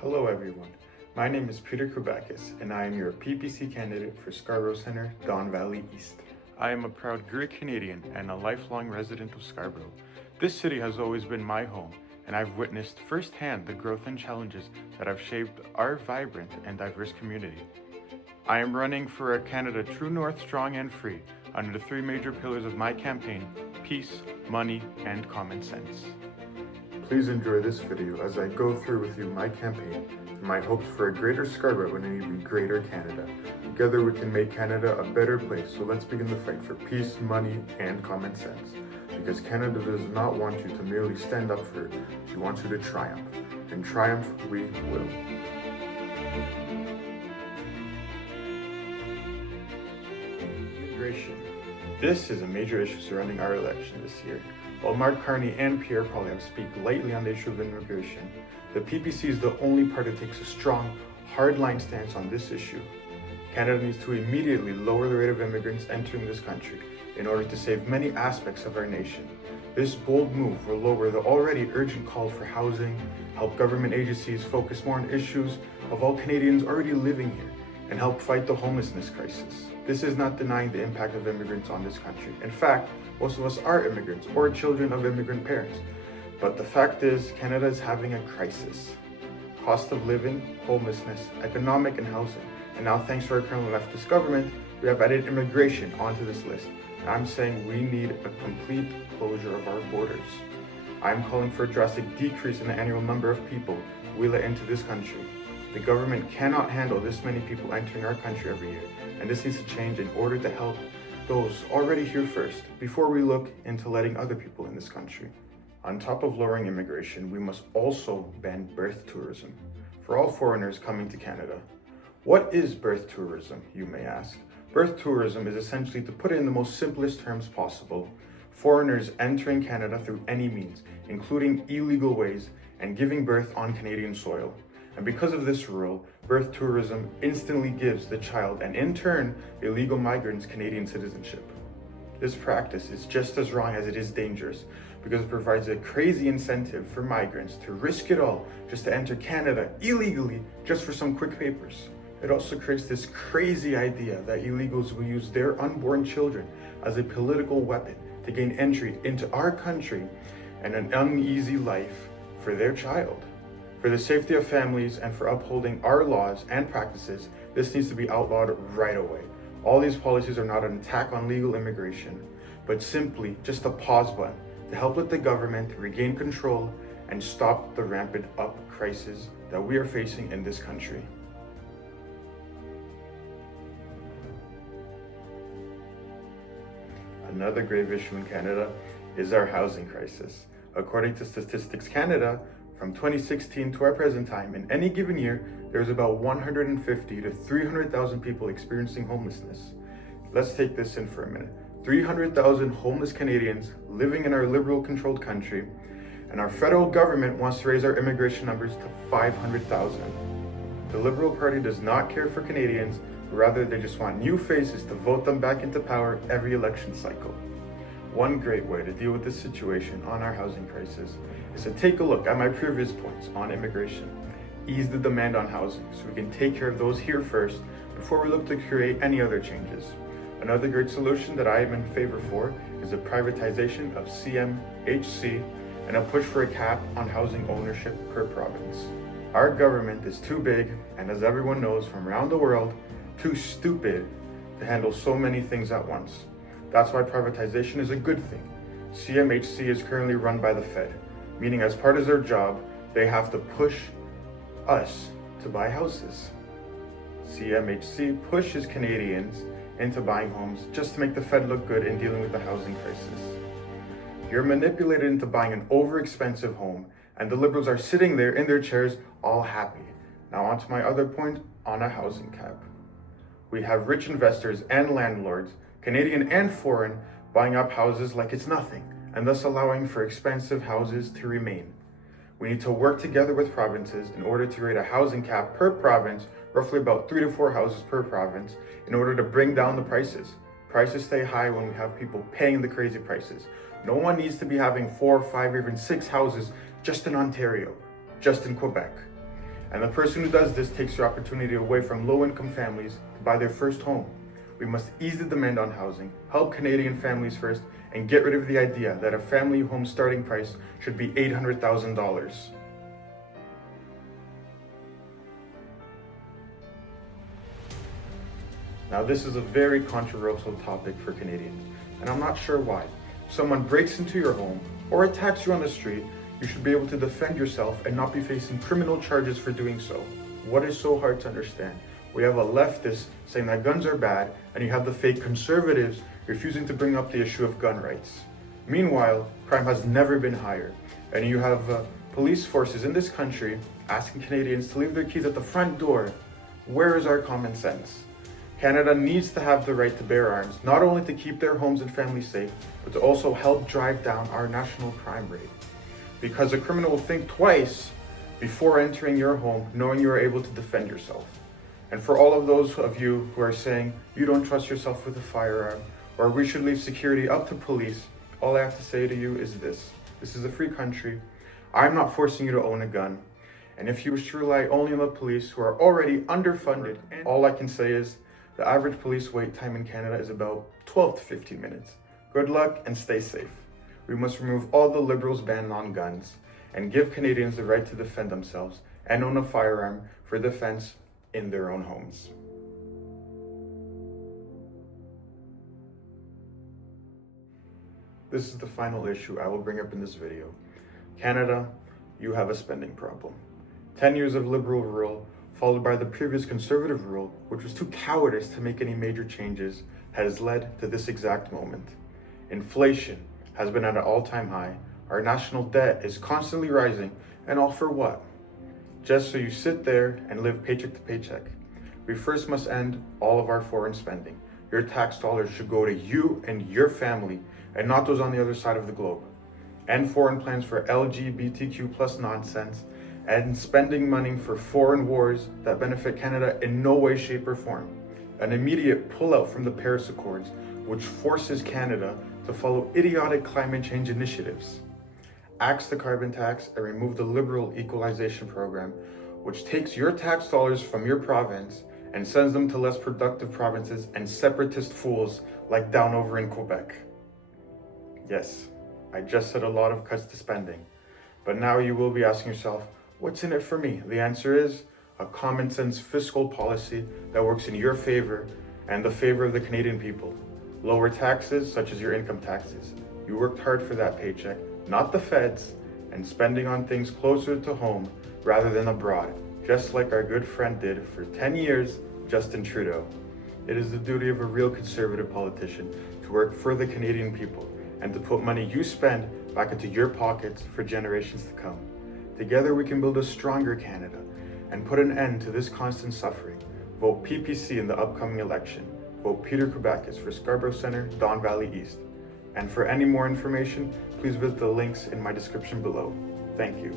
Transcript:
Hello everyone, my name is therealkoubakis and I am your PPC candidate for Scarborough Centre, Don Valley East. I am a proud Greek Canadian and a lifelong resident of Scarborough. This city has always been my home and I've witnessed firsthand the growth and challenges that have shaped our vibrant and diverse community. I am running for a Canada true north, strong and free under the three major pillars of my campaign: peace, money, and common sense. Please enjoy this video as I go through with you my campaign and my hopes for a greater Scarborough and an even greater Canada. Together we can make Canada a better place, so let's begin the fight for peace, money, and common sense. Because Canada does not want you to merely stand up for it, she wants you to triumph. And triumph we will. Immigration. This is a major issue surrounding our election this year. While Mark Carney and Pierre Poilievre speak lightly on the issue of immigration, the PPC is the only party that takes a strong, hardline stance on this issue. Canada needs to immediately lower the rate of immigrants entering this country in order to save many aspects of our nation. This bold move will lower the already urgent call for housing, help government agencies focus more on issues of all Canadians already living here, and help fight the homelessness crisis. This is not denying the impact of immigrants on this country. In fact, most of us are immigrants or children of immigrant parents. But the fact is, Canada is having a crisis. Cost of living, homelessness, economic and housing. And now thanks to our current leftist government, we have added immigration onto this list. And I'm saying we need a complete closure of our borders. I'm calling for a drastic decrease in the annual number of people we let into this country. The government cannot handle this many people entering our country every year, and this needs to change in order to help those already here first, before we look into letting other people in this country. On top of lowering immigration, we must also ban birth tourism for all foreigners coming to Canada. What is birth tourism, you may ask? Birth tourism is essentially, to put it in the most simplest terms possible, foreigners entering Canada through any means, including illegal ways, and giving birth on Canadian soil. And because of this rule, birth tourism instantly gives the child, and in turn, the illegal migrants, Canadian citizenship. This practice is just as wrong as it is dangerous, because it provides a crazy incentive for migrants to risk it all just to enter Canada illegally just for some quick papers. It also creates this crazy idea that illegals will use their unborn children as a political weapon to gain entry into our country and an uneasy life for their child. For the safety of families and for upholding our laws and practices, this needs to be outlawed right away. All these policies are not an attack on legal immigration, but simply just a pause button to help let the government regain control and stop the rampant up crisis that we are facing in this country. Another grave issue in Canada is our housing crisis. According to Statistics Canada, from 2016 to our present time, in any given year, there's about 150 to 300,000 people experiencing homelessness. Let's take this in for a minute. 300,000 homeless Canadians living in our liberal-controlled country, and our federal government wants to raise our immigration numbers to 500,000. The Liberal Party does not care for Canadians, but rather they just want new faces to vote them back into power every election cycle. One great way to deal with this situation on our housing crisis is to take a look at my previous points on immigration. Ease the demand on housing so we can take care of those here first before we look to create any other changes. Another great solution that I am in favor for is the privatization of CMHC and a push for a cap on housing ownership per province. Our government is too big, and as everyone knows from around the world, too stupid to handle so many things at once. That's why privatization is a good thing. CMHC is currently run by the Fed, meaning as part of their job, they have to push us to buy houses. CMHC pushes Canadians into buying homes just to make the Fed look good in dealing with the housing crisis. You're manipulated into buying an over-expensive home, and the Liberals are sitting there in their chairs all happy. Now on to my other point on a housing cap. We have rich investors and landlords, Canadian and foreign, buying up houses like it's nothing, and thus allowing for expensive houses to remain. We need to work together with provinces in order to create a housing cap per province, roughly about 3 to 4 houses per province, in order to bring down the prices. Prices stay high when we have people paying the crazy prices. No one needs to be having 4, 5, or even 6 houses just in Ontario, just in Quebec. And the person who does this takes your opportunity away from low-income families to buy their first home. We must ease the demand on housing, help Canadian families first, and get rid of the idea that a family home starting price should be $800,000. Now, this is a very controversial topic for Canadians, and I'm not sure why. If someone breaks into your home or attacks you on the street, you should be able to defend yourself and not be facing criminal charges for doing so. What is so hard to understand? We have a leftist saying that guns are bad, and you have the fake conservatives refusing to bring up the issue of gun rights. Meanwhile, crime has never been higher, and you have police forces in this country asking Canadians to leave their keys at the front door. Where is our common sense? Canada needs to have the right to bear arms, not only to keep their homes and families safe, but to also help drive down our national crime rate. Because a criminal will think twice before entering your home, knowing you are able to defend yourself. And for all of those of you who are saying you don't trust yourself with a firearm, or we should leave security up to police, all I have to say to you is this. This is a free country. I'm not forcing you to own a gun. And if you wish to rely only on the police, who are already underfunded, all I can say is the average police wait time in Canada is about 12 to 15 minutes. Good luck and stay safe. We must remove all the Liberals' ban on guns and give Canadians the right to defend themselves and own a firearm for defense in their own homes. This is the final issue I will bring up in this video. Canada, you have a spending problem. 10 years of Liberal rule, followed by the previous Conservative rule, which was too cowardice to make any major changes, has led to this exact moment. Inflation has been at an all-time high, our national debt is constantly rising, and all for what? Just so you sit there and live paycheck to paycheck. We first must end all of our foreign spending. Your tax dollars should go to you and your family, and not those on the other side of the globe. End foreign plans for LGBTQ plus nonsense, and spending money for foreign wars that benefit Canada in no way, shape, or form. An immediate pullout from the Paris Accords, which forces Canada to follow idiotic climate change initiatives. Axe the carbon tax and remove the Liberal equalization program, which takes your tax dollars from your province and sends them to less productive provinces and separatist fools like down over in Quebec. Yes, I just said a lot of cuts to spending, but now you will be asking yourself, what's in it for me? The answer is a common sense fiscal policy that works in your favor and the favor of the Canadian people. Lower taxes, such as your income taxes. You worked hard for that paycheck, not the feds, and spending on things closer to home rather than abroad, just like our good friend did for 10 years, Justin Trudeau. It is the duty of a real conservative politician to work for the Canadian people and to put money you spend back into your pockets for generations to come. Together we can build a stronger Canada and put an end to this constant suffering. Vote PPC in the upcoming election. Vote therealkoubakis for Scarborough Centre, Don Valley East. And for any more information, please visit the links in my description below. Thank you.